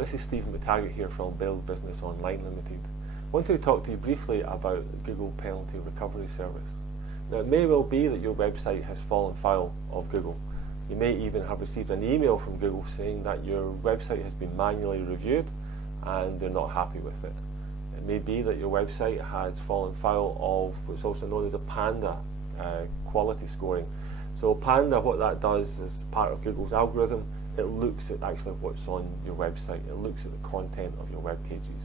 this is Stephen McTaggart here from Build Business Online Limited. I wanted to talk to you briefly about the Google Penalty Recovery Service. Now, it may well be that your website has fallen foul of Google. You may even have received an email from Google saying that your website has been manually reviewed and they're not happy with it. It may be that your website has fallen foul of what's also known as a Panda quality scoring. So Panda, what that does is part of Google's algorithm. It looks at actually what's on your website. It looks at the content of your web pages.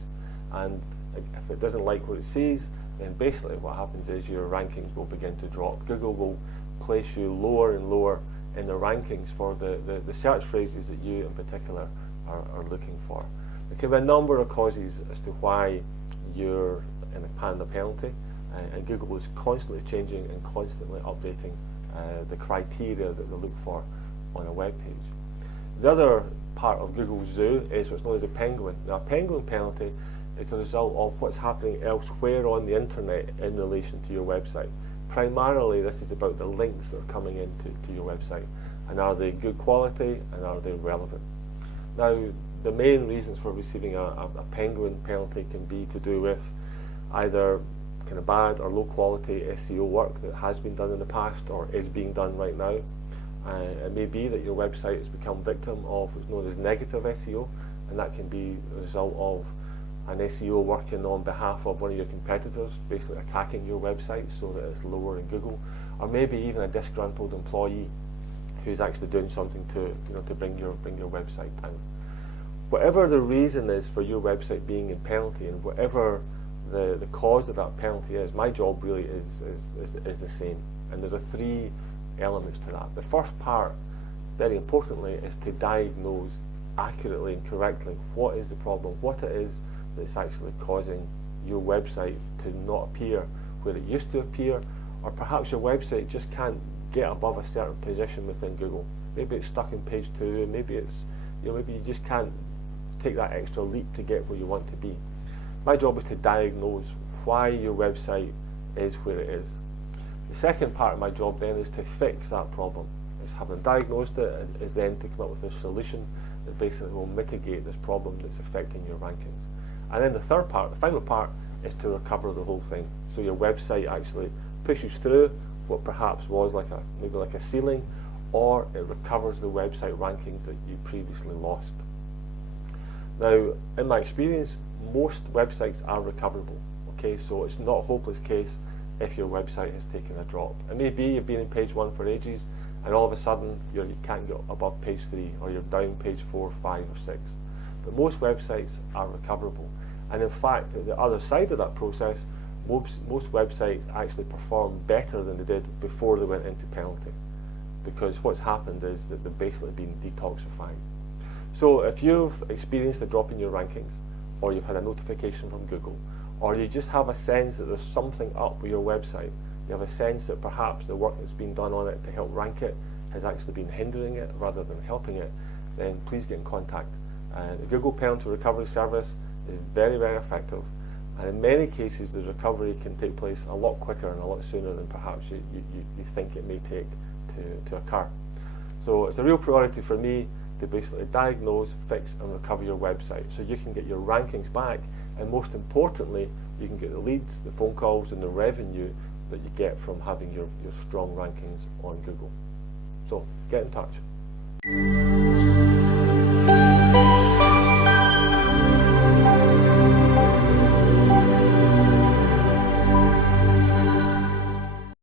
And if it doesn't like what it sees, then basically what happens is your rankings will begin to drop. Google will place you lower and lower in the rankings for the search phrases that you in particular are looking for. There can be a number of causes as to why you're in a Panda penalty, and Google is constantly changing and constantly updating the criteria that they look for on a web page. The other part of Google's zoo is what's known as a penguin. Now, a penguin penalty is a result of what's happening elsewhere on the internet in relation to your website. Primarily, this is about the links that are coming into your website, and are they good quality and are they relevant. Now, the main reasons for receiving a penguin penalty can be to do with either kind of bad or low quality SEO work that has been done in the past or is being done right now. It may be that your website has become victim of what's known as negative SEO, and that can be a result of an SEO working on behalf of one of your competitors, basically attacking your website so that it's lower in Google, or maybe even a disgruntled employee who's actually doing something to bring your website down. Whatever the reason is for your website being in penalty, and whatever the cause of that penalty is, my job really is the same. And there are three elements to that. The first part, very importantly, is to diagnose accurately and correctly what is the problem, what it is that's actually causing your website to not appear where it used to appear, or perhaps your website just can't get above a certain position within Google. Maybe it's stuck in page 2, maybe it's maybe you just can't take that extra leap to get where you want to be. My job is to diagnose why your website is where it is. The second part of my job then is to fix that problem. Is having diagnosed it, is then to come up with a solution that basically will mitigate this problem that's affecting your rankings. And then the third part, the final part, is to recover the whole thing. So your website actually pushes through what perhaps was maybe like a ceiling, or it recovers the website rankings that you previously lost. Now, in my experience, most websites are recoverable. Okay, so it's not a hopeless case if your website has taken a drop. It may be you've been in page 1 for ages, and all of a sudden you can't get above page 3, or you're down page 4, 5, or 6. But most websites are recoverable. And in fact, at the other side of that process, most websites actually perform better than they did before they went into penalty, because what's happened is that they've basically been detoxified. So if you've experienced a drop in your rankings, or you've had a notification from Google, or you just have a sense that there's something up with your website, you have a sense that perhaps the work that's been done on it to help rank it has actually been hindering it rather than helping it, then please get in contact. The Google Penalty Recovery Service is very, very effective, and in many cases the recovery can take place a lot quicker and a lot sooner than perhaps you think it may take to occur. So it's a real priority for me to basically diagnose, fix and recover your website so you can get your rankings back, and most importantly you can get the leads, the phone calls and the revenue that you get from having your strong rankings on Google. So get in touch.